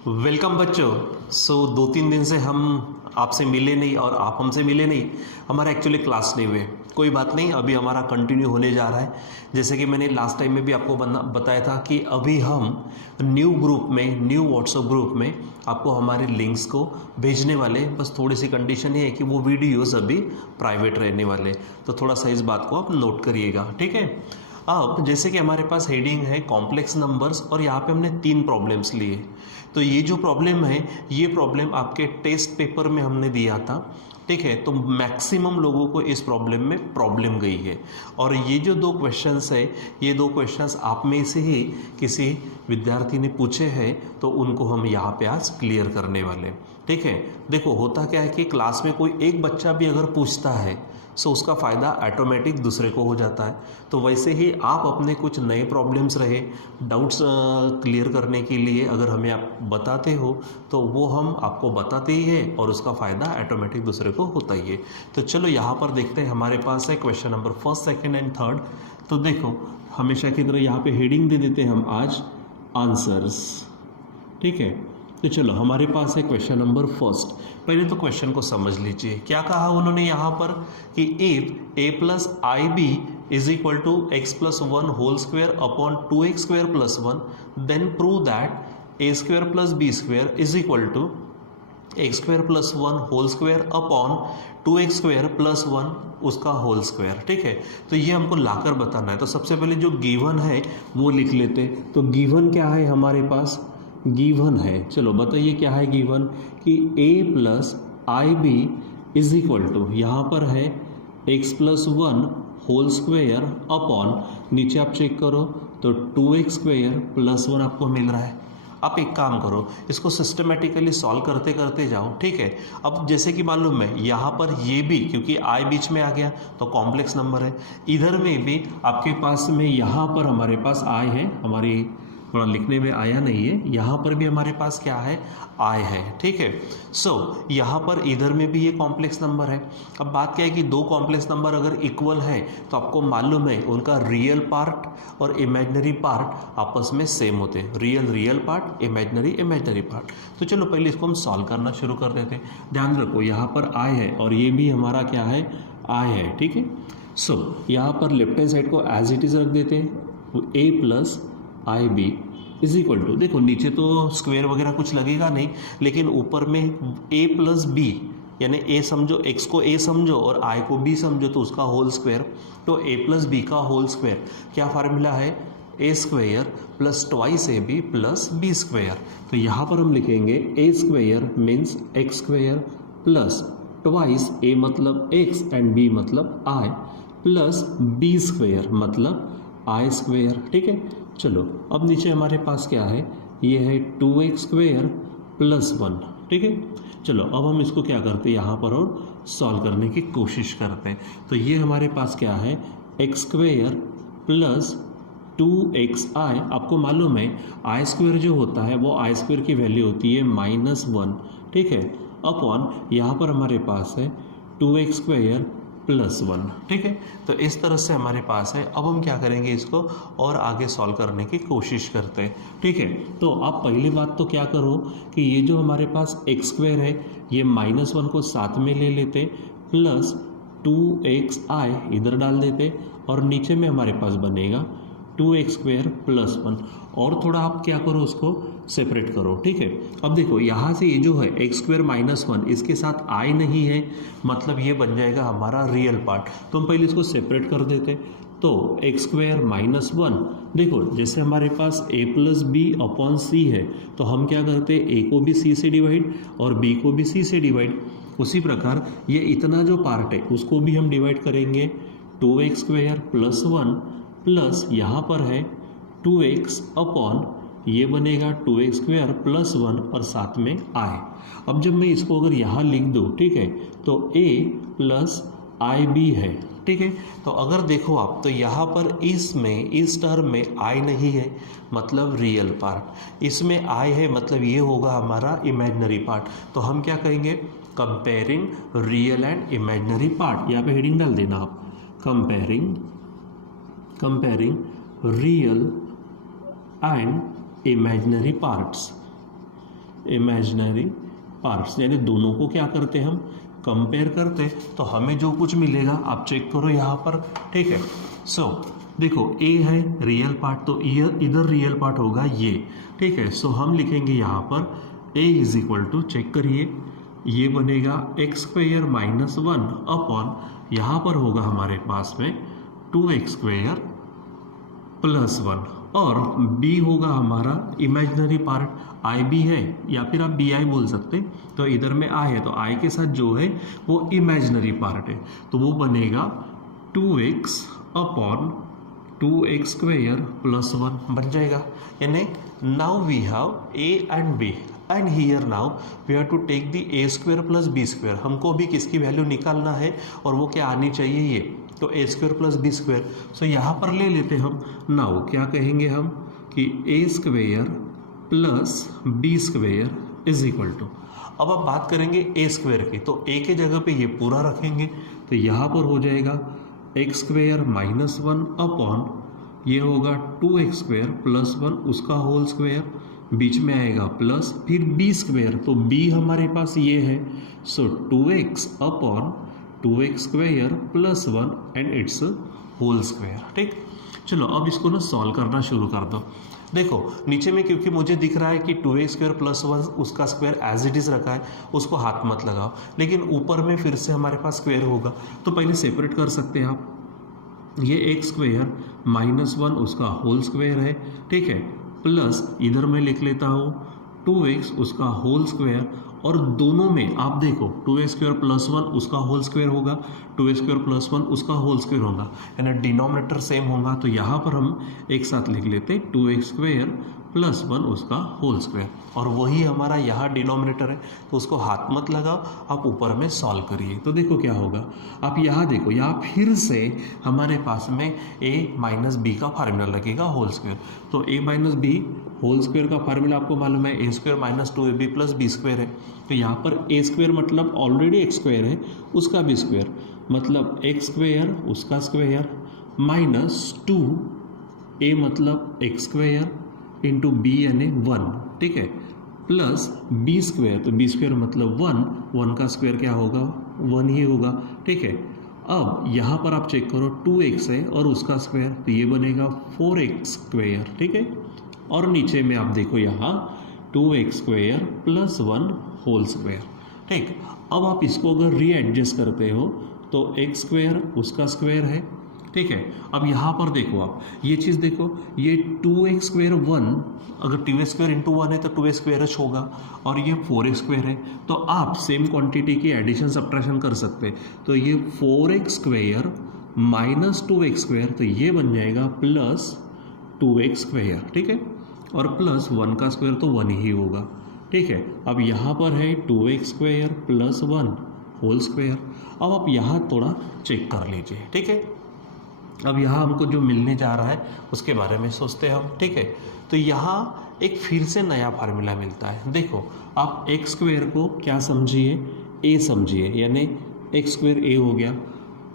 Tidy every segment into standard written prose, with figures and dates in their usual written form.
Welcome बच्चों। दो तीन दिन से हम आपसे मिले नहीं और आप हमसे मिले नहीं, हमारा एक्चुअली क्लास नहीं हुए। कोई बात नहीं, अभी हमारा कंटिन्यू होने जा रहा है। जैसे कि मैंने लास्ट टाइम में भी आपको बताया था कि अभी हम न्यू ग्रुप में, न्यू व्हाट्सएप ग्रुप में आपको हमारे लिंक्स को भेजने वाले। बस थोड़ी सी कंडीशन ये है कि वो वीडियोज़ अभी प्राइवेट रहने वाले, तो थोड़ा सा इस बात को आप नोट करिएगा, ठीक है। अब जैसे कि हमारे पास हेडिंग है कॉम्प्लेक्स नंबर्स और यहाँ पे हमने 3 प्रॉब्लम्स लिए। तो ये जो प्रॉब्लम है, ये प्रॉब्लम आपके टेस्ट पेपर में हमने दिया था, ठीक है। तो मैक्सिमम लोगों को इस प्रॉब्लम में प्रॉब्लम गई है। और ये जो 2 क्वेश्चंस है, ये 2 क्वेश्चंस आप में से ही किसी विद्यार्थी ने पूछे हैं, तो उनको हम यहाँ पे आज क्लियर करने वाले, ठीक है। देखो होता क्या है कि क्लास में कोई एक बच्चा भी अगर पूछता है सो उसका फ़ायदा ऑटोमेटिक दूसरे को हो जाता है। तो वैसे ही आप अपने कुछ नए प्रॉब्लम्स रहे, डाउट्स क्लियर करने के लिए अगर हमें आप बताते हो तो वो हम आपको बताते ही है और उसका फ़ायदा ऑटोमेटिक दूसरे को होता ही है। तो चलो यहाँ पर देखते हैं, हमारे पास है क्वेश्चन नंबर 1, 2 एंड 3। तो देखो हमेशा की तरह यहाँ पे हेडिंग दे देते हैं हम आज आंसर्स, ठीक है। तो चलो हमारे पास है क्वेश्चन नंबर 1। पहले तो क्वेश्चन को समझ लीजिए, क्या कहा उन्होंने यहाँ पर कि if a plus i b is equal to x plus 1 whole square upon 2x square plus 1, then prove that a square plus b square is equal to x square plus 1 whole square upon 2x square plus 1 उसका whole square, ठीक है। तो ये हमको लाकर बताना है। तो सबसे पहले जो गिवन है वो लिख लेते। तो गिवन क्या है हमारे पास? गिवन है, चलो बताइए क्या है गिवन, कि a plus i b is equal to, यहाँ पर है x plus 1 whole square upon, नीचे आप चेक करो तो 2x स्क्वायर प्लस 1 आपको मिल रहा है। आप एक काम करो, इसको सिस्टमेटिकली सॉल्व करते करते जाओ, ठीक है। अब जैसे कि मालूम है यहाँ पर ये भी, क्योंकि आई बीच में आ गया तो कॉम्प्लेक्स नंबर है। इधर में भी आपके पास में, यहाँ पर हमारे पास आई है, हमारी थोड़ा लिखने में आया नहीं है, यहाँ पर भी हमारे पास क्या है, आई है, ठीक है। यहाँ पर इधर में भी ये कॉम्प्लेक्स नंबर है। अब बात क्या है कि 2 कॉम्प्लेक्स नंबर अगर इक्वल है तो आपको मालूम है उनका रियल पार्ट और इमेजिनरी पार्ट आपस में सेम होते हैं। Real part, imaginary part. तो चलो पहले इसको हम सॉल्व करना शुरू कर देते हैं। ध्यान रखो यहाँ पर आई है और ये भी हमारा क्या है, आई है, ठीक है। यहाँ पर लेफ्ट हैंड साइड को एज इट इज रख देते हैं, a plus i b is equal to, देखो नीचे तो स्क्वायर वगैरह कुछ लगेगा नहीं, लेकिन ऊपर में a प्लस बी, यानी a समझो, x को a समझो और i को b समझो, तो उसका होल स्क्वायर। तो a प्लस बी का होल स्क्वायर क्या फार्मूला है, a square plus twice a b plus b square. तो यहाँ पर हम लिखेंगे a square means x square plus twice a मतलब x एंड b मतलब i प्लस b स्क्वायर मतलब i स्क्वायर, ठीक है। चलो अब नीचे हमारे पास क्या है, ये है 2x स्क्वायर प्लस 1, ठीक है। चलो अब हम इसको क्या करते हैं यहाँ पर और सॉल्व करने की कोशिश करते हैं। तो ये हमारे पास क्या है, एक्स स्क्वायर प्लस 2xi, आपको मालूम है आई स्क्वायर जो होता है वो आई स्क्वायर की वैल्यू होती है -1, ठीक है, अपॉन यहाँ पर हमारे पास है 2x स्क्वायर प्लस 1, ठीक है। तो इस तरह से हमारे पास है। अब हम क्या करेंगे, इसको और आगे सॉल्व करने की कोशिश करते हैं, ठीक है। तो आप पहली बात तो क्या करो कि ये जो हमारे पास एक्स स्क्वायर है, ये -1 को साथ में ले लेते प्लस 2xi इधर डाल देते और नीचे में हमारे पास बनेगा 2x स्क्वायर प्लस 1। और थोड़ा आप क्या करो, उसको सेपरेट करो, ठीक है। अब देखो यहाँ से ये जो है एक्स स्क्वायर -1, इसके साथ आई नहीं है, मतलब ये बन जाएगा हमारा रियल पार्ट। तो हम पहले इसको सेपरेट कर देते। तो एक्स स्क्वायर -1, देखो जैसे हमारे पास a प्लस बी अपॉन सी है, तो हम क्या करते हैं, a को भी c से डिवाइड और b को भी c से डिवाइड। उसी प्रकार ये इतना जो पार्ट है उसको भी हम डिवाइड करेंगे, 2x स्क्वायर प्लस 1 प्लस यहाँ पर है 2x अपॉन, ये बनेगा 2x स्क्वायर प्लस 1 और साथ में i। अब जब मैं इसको अगर यहाँ लिख दूँ, ठीक है, तो a प्लस आई बी है, ठीक है। तो अगर देखो आप, तो यहाँ पर इसमें, इस टर्म में i नहीं है, मतलब रियल पार्ट, इसमें i है, मतलब ये होगा हमारा इमेजिनरी पार्ट। तो हम क्या कहेंगे, comparing real and imaginary part. यहाँ पे हेडिंग डाल देना आप, comparing real and imaginary parts, imaginary parts, यानी दोनों को क्या करते हम कंपेयर करते, तो हमें जो कुछ मिलेगा आप चेक करो यहाँ पर, ठीक है। सो देखो ए है रियल पार्ट, तो इधर रियल पार्ट होगा ये, ठीक है। सो हम लिखेंगे यहाँ पर ए इज इक्वल टू, चेक करिए, ये बनेगा एक्स स्क्वेयर माइनस 1 अपॉन, यहाँ पर होगा हमारे पास में 2x स्क्वेयर प्लस 1, और b होगा हमारा इमेजिनरी पार्ट आई बी है, या फिर आप बी आई बोल सकते, तो इधर में आई है तो आई के साथ जो है वो इमेजिनरी पार्ट है, तो वो बनेगा 2x upon 2x square plus 1 बन जाएगा। यानी now we have a and b and here now we have to take the a square plus b square, हमको भी किसकी वैल्यू निकालना है और वो क्या आनी चाहिए ये, तो a square plus b square. So यहाँ पर ले लेते हम, नाउ क्या कहेंगे हम कि a square plus b square is equal to, अब आप बात करेंगे a स्क्वेयर की, तो a के जगह पे ये पूरा रखेंगे, तो यहाँ पर हो जाएगा एक्स स्क्वेयर माइनस 1 अपॉन, ये होगा 2x स्क्वेयर प्लस 1 उसका होल स्क्वेयर, बीच में आएगा प्लस, फिर b स्क्वेयर, तो b हमारे पास ये है, so 2x upon 2x square plus 1 and it's whole square, ठीक। चलो अब इसको ना सॉल्व करना शुरू कर दो। देखो नीचे में क्योंकि मुझे दिख रहा है कि 2x स्क्वेयर प्लस 1 उसका स्क्वायर एज इट इज़ रखा है, उसको हाथ मत लगाओ, लेकिन ऊपर में फिर से हमारे पास स्क्वायर होगा, तो पहले सेपरेट कर सकते हैं आप, ये एक्स स्क्वेयर माइनस 1 उसका होल स्क्वायर है, ठीक है, प्लस इधर मैं लिख लेता हूँ 2x उसका होल स्क्वायर, और दोनों में आप देखो 2x स्क्वायर प्लस 1 उसका होल स्क्वायर होगा, 2x स्क्वायर प्लस 1 उसका होल स्क्वायर होगा, यानी डिनोमिनेटर सेम होगा, तो यहाँ पर हम एक साथ लिख लेते 2x स्क्वायर प्लस 1 उसका होल स्क्वायर, और वही हमारा यहाँ डिनोमिनेटर है, तो उसको हाथ मत लगाओ, आप ऊपर में सॉल्व करिए। तो देखो क्या होगा, आप यहाँ देखो, यहाँ फिर से हमारे पास में a माइनस बी का फार्मूला लगेगा होल स्क्वायर, तो a minus b whole square का फार्मूला आपको मालूम है, a square minus 2ab plus b square है, तो यहाँ पर a स्क्वायर मतलब ऑलरेडी एक्स स्क्वायर है, उसका बी स्क्वायर मतलब एक्स स्क्वायर उसका स्क्वायर माइनस 2a मतलब एक्स स्क्वायर इंटू बी यानी 1, ठीक है, प्लस बी स्क्वायर, तो बी स्क्वायर मतलब 1 का स्क्वायर क्या होगा 1 ही होगा, ठीक है। अब यहाँ पर आप चेक करो 2x है और उसका स्क्वायर, तो ये बनेगा 4x स्क्वायर, ठीक है, और नीचे में आप देखो यहाँ 2x square plus 1 whole square, ठीक। अब आप इसको अगर रीएडजस्ट करते हो तो x स्क्वायर उसका स्क्वायर है, ठीक है। अब यहाँ पर देखो आप ये चीज़ देखो, ये 2x स्क्वायर 1, अगर 2x स्क्वायर इंटू 1 है तो 2x स्क्वायर एच होगा, और ये 4x स्क्वायर है, तो आप सेम क्वांटिटी की एडिशन सब्ट्रैक्शन कर सकते हैं, तो ये 4x square minus 2x square, तो ये बन जाएगा प्लस 2x स्क्वायर, ठीक है, और प्लस 1 का स्क्वायर तो 1 ही होगा, ठीक है। अब यहाँ पर है 2x square plus 1 whole square, अब आप यहाँ थोड़ा चेक कर लीजिए, ठीक है। अब यहाँ हमको जो मिलने जा रहा है उसके बारे में सोचते हैं हम, ठीक है। तो यहाँ एक फिर से नया फार्मूला मिलता है, देखो आप एक्स स्क्वायर को क्या समझिए, ए समझिए, यानी एक्स स्क्वायर ए हो गया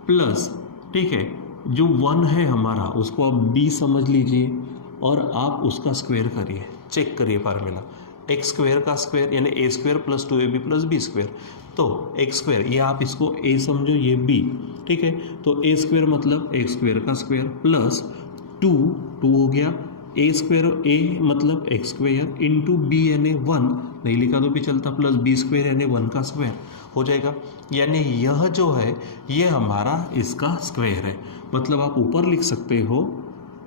प्लस, ठीक है, जो 1 है हमारा उसको आप बी समझ लीजिए और आप उसका स्क्वायर करिए, चेक करिए फार्मूला, एक्स स्क्वायर का स्क्वायर यानी a square plus 2ab plus b square, तो एक्स स्क्वायर ये आप इसको a समझो, ये b, ठीक है, तो a स्क्वायर मतलब एक्स स्क्वायर का स्क्वायर प्लस 2 हो गया, a स्क्वायर a मतलब एक्स स्क्वायर इंटू b यानी 1 नहीं लिखा तो भी चलता, प्लस b स्क्वायर यानी 1 का स्क्वायर हो जाएगा, यानी यह जो है ये हमारा इसका स्क्वायर है, मतलब आप ऊपर लिख सकते हो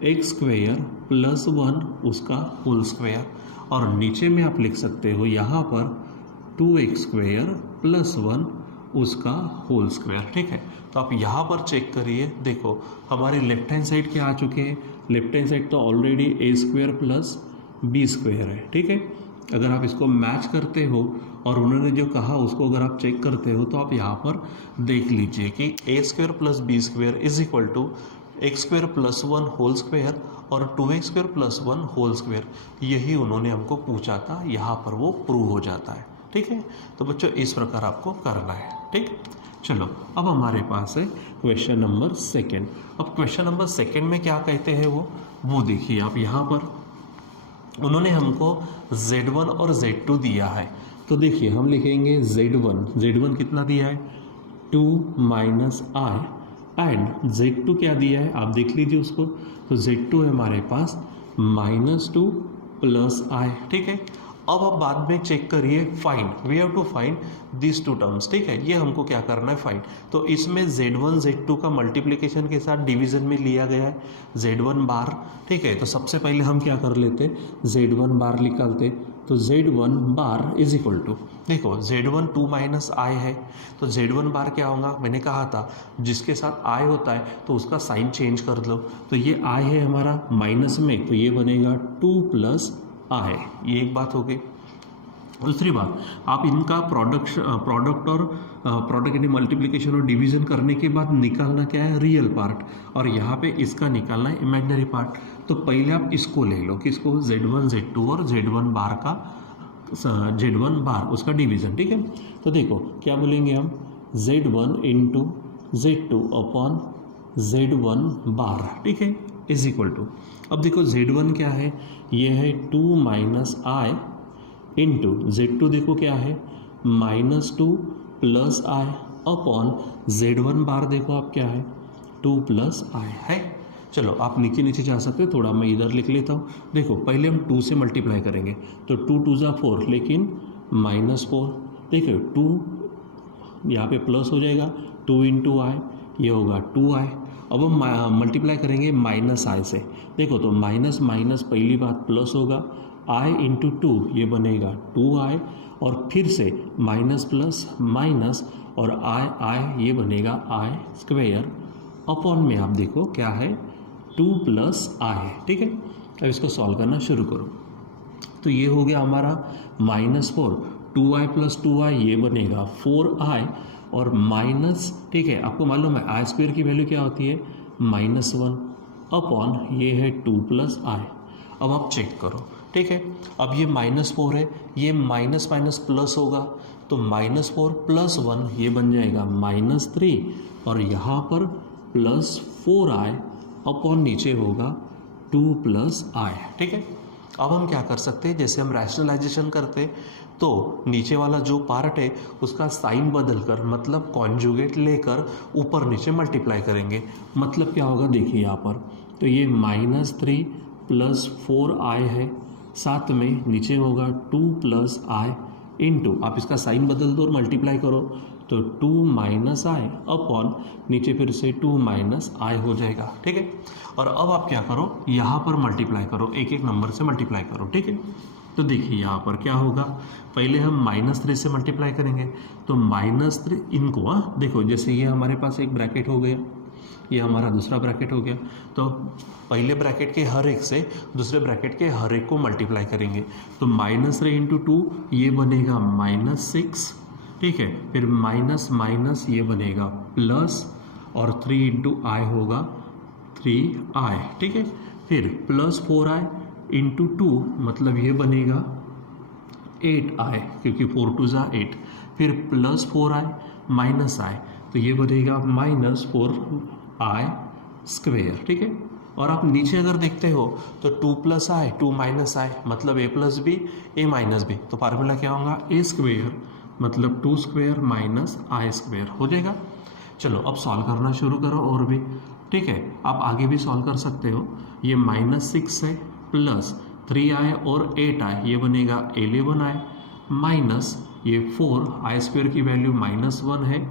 एक्स स्क्वायर प्लस 1 उसका होल स्क्वायर, और नीचे में आप लिख सकते हो यहाँ पर 2x स्क्वायर प्लस 1 उसका होल स्क्वायर, ठीक है। तो आप यहाँ पर चेक करिए, देखो हमारे लेफ्ट हैंड साइड क्या आ चुके हैं, लेफ्ट हैंड साइड तो already a square plus b square है, ठीक है। अगर आप इसको मैच करते हो और उन्होंने जो कहा उसको अगर आप चेक करते हो तो आप यहाँ पर देख लीजिए कि a square plus b square is equal to x square plus 1 whole square और 2x square plus 1 whole square, यही उन्होंने हमको पूछा था, यहाँ पर वो प्रूव हो जाता है, ठीक है। तो बच्चों इस प्रकार आपको करना है, ठीक। चलो अब हमारे पास है क्वेश्चन नंबर 2। अब क्वेश्चन नंबर 2 में क्या कहते हैं वो देखिए आप यहाँ पर, उन्होंने हमको Z1 और Z2 दिया है। तो देखिए हम लिखेंगे Z1 कितना दिया है 2 माइनस आई, एंड Z2 क्या दिया है आप देख लीजिए उसको। तो Z2 है हमारे पास -2 प्लस आई, ठीक है। अब आप बाद में चेक करिए, find, we have to find this two terms, ठीक है, ये हमको क्या करना है फाइंड। तो इसमें Z1 Z2 का मल्टीप्लिकेशन के साथ डिवीजन में लिया गया है Z1 बार, ठीक है। तो सबसे पहले हम क्या कर लेते, Z1 बार निकालते। तो Z1 bar is equal to, देखो Z1 2 माइनस आई है, तो Z1 बार क्या होगा, मैंने कहा था जिसके साथ आई होता है तो उसका साइन चेंज कर लो। तो ये आई है हमारा माइनस में, तो ये बनेगा 2 प्लस आई, ये एक बात हो गई। दूसरी बात, आप इनका प्रोडक्ट और प्रोडक्ट यानी मल्टीप्लिकेशन और डिवीजन करने के बाद निकालना क्या है, रियल पार्ट, और यहाँ पे इसका निकालना है इमेजिनरी पार्ट। तो पहले आप इसको ले लो, किसको, Z1 Z2 और Z1 बार का Z1 बार उसका डिवीजन, ठीक है। तो देखो क्या बोलेंगे हम, Z1 into Z2 upon Z1 बार, ठीक है, इज इक्वल टू। अब देखो Z1 क्या है, ये है 2 माइनस आई इंटू Z2 देखो क्या है -2 प्लस आई अपॉन Z1 बार देखो आप क्या है 2 प्लस आई है। चलो आप नीचे नीचे जा सकते हो, थोड़ा मैं इधर लिख लेता हूँ। देखो पहले हम 2 से मल्टीप्लाई करेंगे, तो 2 2 ज़ा 4, लेकिन -4, देखो 2 यहाँ पे प्लस हो जाएगा, 2 इंटू आई, ये होगा 2i। अब हम मल्टीप्लाई करेंगे माइनस आई से, देखो तो माइनस माइनस पहली बात प्लस होगा, i इंटू 2 ये बनेगा 2i, और फिर से माइनस प्लस माइनस और i ये बनेगा i स्क्वेयर अपॉन में आप देखो क्या है 2 प्लस आई, ठीक है। अब इसको सॉल्व करना शुरू करो। तो ये हो गया हमारा -4, 2i प्लस 2i ये बनेगा 4i, और माइनस, ठीक है, आपको मालूम है आई स्क्वेयर की वैल्यू क्या होती है -1 अपॉन ये है 2 प्लस आई। अब आप चेक करो, ठीक है। अब ये -4 है, ये माइनस माइनस प्लस होगा, तो -4 प्लस 1 ये बन जाएगा -3, और यहाँ पर +4i अपॉन नीचे होगा 2 प्लस आई, ठीक है। अब हम क्या कर सकते हैं, जैसे हम रैशनलाइजेशन करते तो नीचे वाला जो पार्ट है उसका साइन बदल कर, मतलब कॉन्जुगेट लेकर ऊपर नीचे मल्टीप्लाई करेंगे। मतलब क्या होगा देखिए यहाँ पर, तो ये -3 प्लस 4i है, साथ में नीचे होगा 2 प्लस आई इंटू, आप इसका साइन बदल दो और मल्टीप्लाई करो, तो 2 माइनस आई अपॉन नीचे फिर से 2 माइनस आई हो जाएगा, ठीक है। और अब आप क्या करो, यहाँ पर मल्टीप्लाई करो, एक एक नंबर से मल्टीप्लाई करो, ठीक है। तो देखिए यहाँ पर क्या होगा, पहले हम -3 से मल्टीप्लाई करेंगे, तो -3 इनको देखो, जैसे ये हमारे पास एक ब्रैकेट हो गया, ये हमारा दूसरा ब्रैकेट हो गया, तो पहले ब्रैकेट के हर एक से दूसरे ब्रैकेट के हर एक को मल्टीप्लाई करेंगे। तो -3 इंटू 2 ये बनेगा -6, ठीक है, फिर माइनस माइनस ये बनेगा प्लस, और 3 इंटू आई होगा 3i, ठीक है, फिर +4i इंटू 2 मतलब ये बनेगा 8i, क्योंकि 4 2 ज़ा 8, फिर +4i माइनस i, तो ये बनेगा -4i स्क्वेयर, ठीक है। और आप नीचे अगर देखते हो तो 2 प्लस आई 2 माइनस आई मतलब a plus b a minus b, तो फार्मूला क्या होगा a स्क्वेयर मतलब 2 स्क्वेयर माइनस आई स्क्वेयर हो जाएगा। चलो अब सॉल्व करना शुरू करो और भी, ठीक है, आप आगे भी सॉल्व कर सकते हो। ये -6 है प्लस 3i और 8i ये बनेगा 11i, माइनस ये 4i स्क्वेयर की वैल्यू -1 है,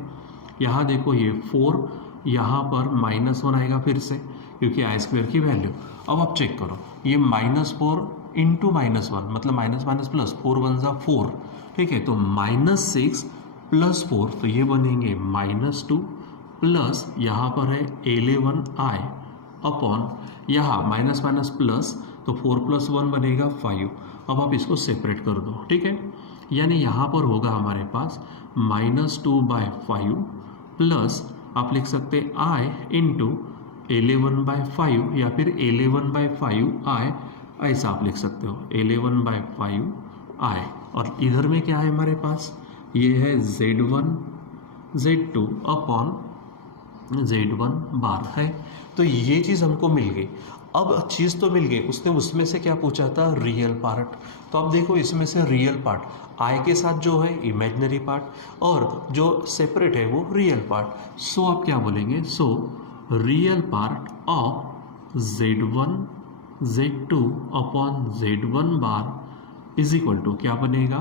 यहाँ देखो ये 4, यहाँ पर -1 आएगा फिर से क्योंकि आई स्क्वेयर की वैल्यू। अब आप चेक करो, ये -4 इंटू -1 मतलब माइनस माइनस प्लस, 4 1 ज़ा 4, ठीक है, तो -6 प्लस 4 तो ये बनेंगे -2 प्लस यहाँ पर है 11i अपॉन यहाँ माइनस माइनस प्लस, तो 4 + 1 बनेगा 5। अब आप इसको सेपरेट कर दो, ठीक है, यानी यहाँ पर होगा हमारे पास -2/5 प्लस आप लिख सकते i इंटू 11/5 या फिर 11/5i, ऐसा आप लिख सकते हो 11/5i। और इधर में क्या है हमारे पास, ये है Z1 Z2 अपॉन Z1 बार है, तो ये चीज़ हमको मिल गई। अब चीज़ तो मिल गई, उसने उसमें से क्या पूछा था, रियल पार्ट। तो अब देखो इसमें से रियल पार्ट आई के साथ जो है इमेजिनरी पार्ट और जो सेपरेट है वो रियल पार्ट। सो आप क्या बोलेंगे, so real part of Z1 Z2 upon Z1 bar is equal to क्या बनेगा,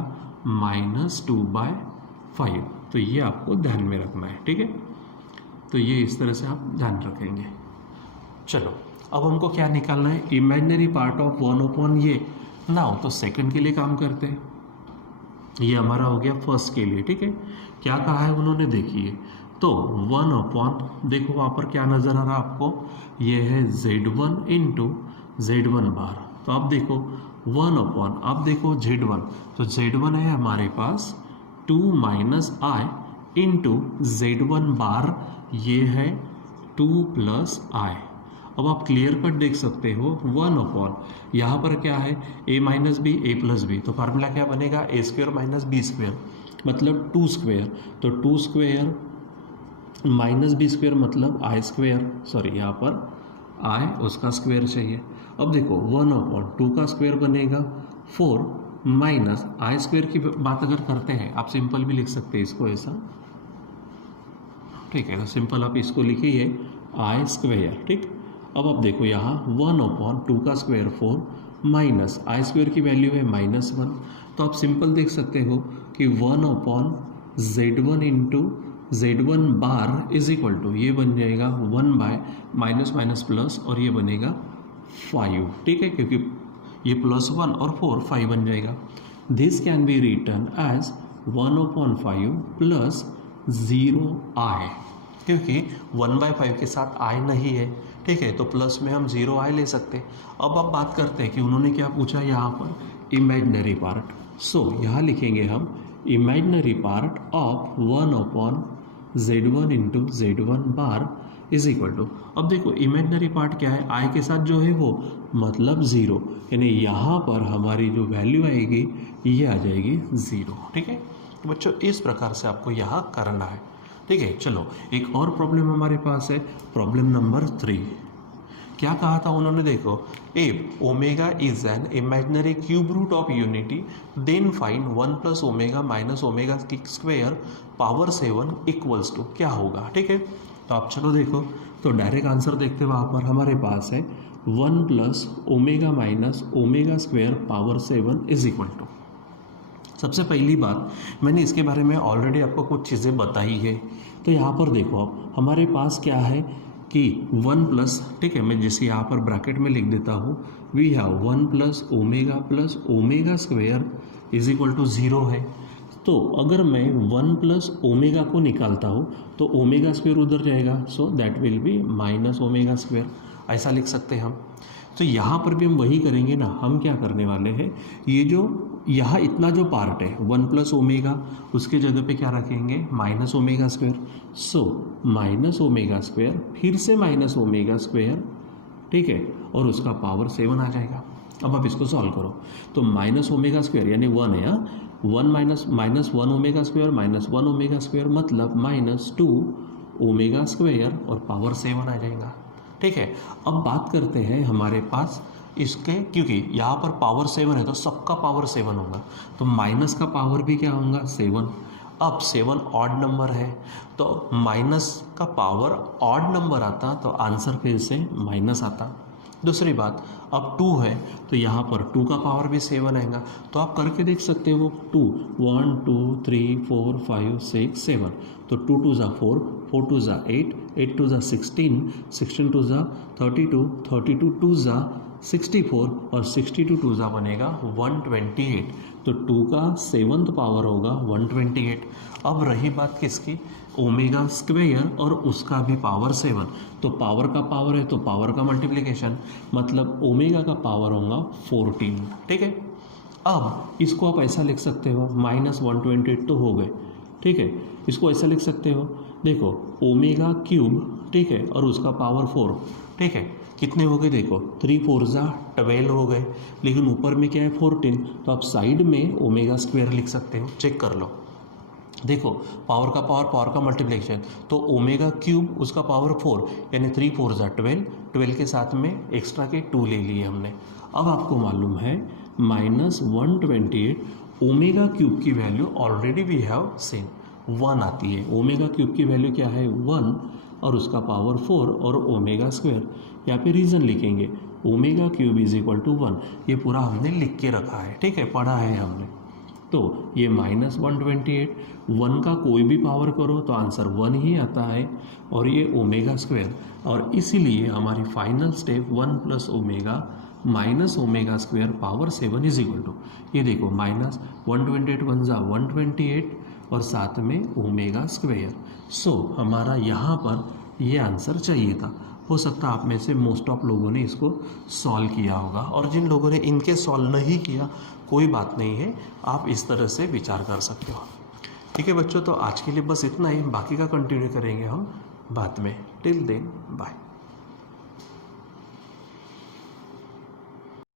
-2/5। तो ये आपको ध्यान में रखना है, ठीक है। तो ये इस तरह से आप ध्यान रखेंगे। चलो अब हमको क्या निकालना है, इमेजिनरी पार्ट ऑफ 1 अपॉन ये नाउ। तो सेकंड के लिए काम करते हैं, ये हमारा हो गया फर्स्ट के लिए, ठीक है। क्या कहा है उन्होंने, देखिए तो 1 अपॉन, देखो वहाँ पर क्या नज़र आ रहा है आपको, ये है Z1 इंटू Z1 बार। तो आप देखो 1 अपॉन, आप देखो Z1, तो Z1 है हमारे पास 2 - I इंटू Z1 बार, ये है 2 + I। अब आप क्लियर कट देख सकते हो 1 अपॉन, यहाँ पर क्या है a - b a + b, तो फार्मूला क्या बनेगा, a² - b², मतलब 2²। तो 2² - b² मतलब I², सॉरी यहाँ पर I उसका स्क्वायर चाहिए। अब देखो 1 अपॉन 2 का स्क्वायर बनेगा 4 माइनस I² की बात अगर करते हैं, आप सिंपल भी लिख सकते हैं इसको ऐसा, ठीक है। तो सिंपल आप इसको लिखिए I², ठीक। अब आप देखो यहाँ 1 अपॉन 2 का स्क्वायर 4 माइनस I² की वैल्यू है -1। तो आप सिंपल देख सकते हो कि 1 upon Z1 into Z1 bar is equal to, ये बन जाएगा 1/- प्लस और ये बनेगा 5, ठीक है, क्योंकि ये +1 और 4 5 बन जाएगा। This can be written as 1/5 plus 0I, क्योंकि 1/5 के साथ I नहीं है, ठीक है, तो प्लस में हम 0I ले सकते हैं। अब आप बात करते हैं कि उन्होंने क्या पूछा यहाँ पर, इमेजिनरी पार्ट। सो यहाँ लिखेंगे हम imaginary part of 1 upon Z1 into Z1 bar is equal to, अब देखो इमेजिनरी पार्ट क्या है, I के साथ जो है वो मतलब 0, यानी यहाँ पर हमारी जो वैल्यू आएगी ये आ जाएगी 0, ठीक है। तो बच्चों इस प्रकार से आपको यहाँ करना है, ठीक है। चलो एक और प्रॉब्लम हमारे पास है, प्रॉब्लम नंबर 3। क्या कहा था उन्होंने, देखो if omega is an imaginary cube root of unity then find 1 + omega - omega square power 7 equals to, क्या होगा, ठीक है। तो आप चलो देखो, तो डायरेक्ट आंसर देखते हैं, वहाँ पर हमारे पास है 1 + omega - omega square power 7 is equal to. सबसे पहली बात, मैंने इसके बारे में ऑलरेडी आपको कुछ चीज़ें बताई है। तो यहाँ पर देखो आप, हमारे पास क्या है कि 1+, ठीक है, मैं जैसे यहाँ पर ब्रैकेट में लिख देता हूँ, we have 1 + omega square is equal to 0 है। तो अगर मैं 1 + ओमेगा को निकालता हूँ तो ओमेगा स्क्वायर उधर जाएगा, so that will be -omega square, ऐसा लिख सकते हैं हम। तो यहाँ पर भी हम वही करेंगे ना, हम क्या करने वाले हैं, ये जो यहाँ इतना जो पार्ट है 1 + ओमेगा, उसके जगह पे क्या रखेंगे, -ओमेगा स्क्वायर। सो -ओमेगा स्क्वायर फिर से -ओमेगा स्क्वायर, ठीक है, और उसका पावर 7 आ जाएगा। अब आप इसको सॉल्व करो, तो -ओमेगा स्क्वायर यानी 1 है, 1 -1 ओमेगा स्क्वायर -1 ओमेगा स्क्वायर मतलब -2 ओमेगा स्क्वायर और पावर 7 आ जाएगा, ठीक है। अब बात करते हैं हमारे पास इसके, क्योंकि यहाँ पर पावर 7 है तो सबका पावर 7 होगा, तो माइनस का पावर भी क्या होगा, 7। अब 7 ऑड नंबर है, तो माइनस का पावर ऑड नंबर आता तो आंसर फिर से माइनस आता। दूसरी बात, अब 2 है तो यहाँ पर 2 का पावर भी 7 आएगा, तो आप करके देख सकते हो 2 1 2 3 4 5 6 7, तो 2 2 ज़ा 4 4 2 ज़ा 8 8 2 ज़ा 16 16 2 ज़ा 32 32 2 ज़ा 64 और 62 2 ज़ा बनेगा 128, तो 2 का 7th पावर होगा 128। अब रही बात किसकी, ओमेगा स्क्वायर और उसका भी पावर 7, तो पावर का पावर है तो पावर का मल्टीप्लिकेशन, मतलब ओमेगा का पावर होगा 14, ठीक है। अब इसको आप ऐसा लिख सकते हो, -128 तो हो गए, ठीक है, इसको ऐसा लिख सकते हो, देखो ओमेगा क्यूब, ठीक है, और उसका पावर 4, ठीक है, कितने हो गए, देखो 3 4 ज़ा 12 हो गए, लेकिन ऊपर में क्या है 14, तो आप साइड में ओमेगा स्क्वायर लिख सकते हो, चेक कर लो। देखो पावर का पावर, पावर का मल्टीप्लिकेशन, तो ओमेगा क्यूब उसका पावर 4 यानी 3 4 ज़ा 12, 12 के साथ में एक्स्ट्रा के 2 ले लिए हमने। अब आपको मालूम है -128 ओमेगा क्यूब की value already we have same 1 आती है। ओमेगा क्यूब की वैल्यू क्या है 1 और उसका पावर 4 और ओमेगा स्क्वायर, यहाँ पे रीज़न लिखेंगे omega cube is equal to 1। ये पूरा हमने लिख के रखा है, ठीक है, पढ़ा है हमने। तो ये -128, 1 का कोई भी पावर करो तो आंसर 1 ही आता है और ये ओमेगा स्क्वायर, और इसीलिए हमारी final step 1 plus omega minus omega square power 7 is equal to, ये देखो -128 1 ज़ा 128 और साथ में ओमेगा स्क्वायर। सो हमारा यहाँ पर ये आंसर चाहिए था। हो सकता है आप में से मोस्ट ऑफ लोगों ने इसको सॉल्व किया होगा, और जिन लोगों ने इनके सॉल्व नहीं किया कोई बात नहीं है, आप इस तरह से विचार कर सकते हो। ठीक है बच्चों, तो आज के लिए बस इतना ही, बाकी का कंटिन्यू करेंगे हम बाद में। Till then bye.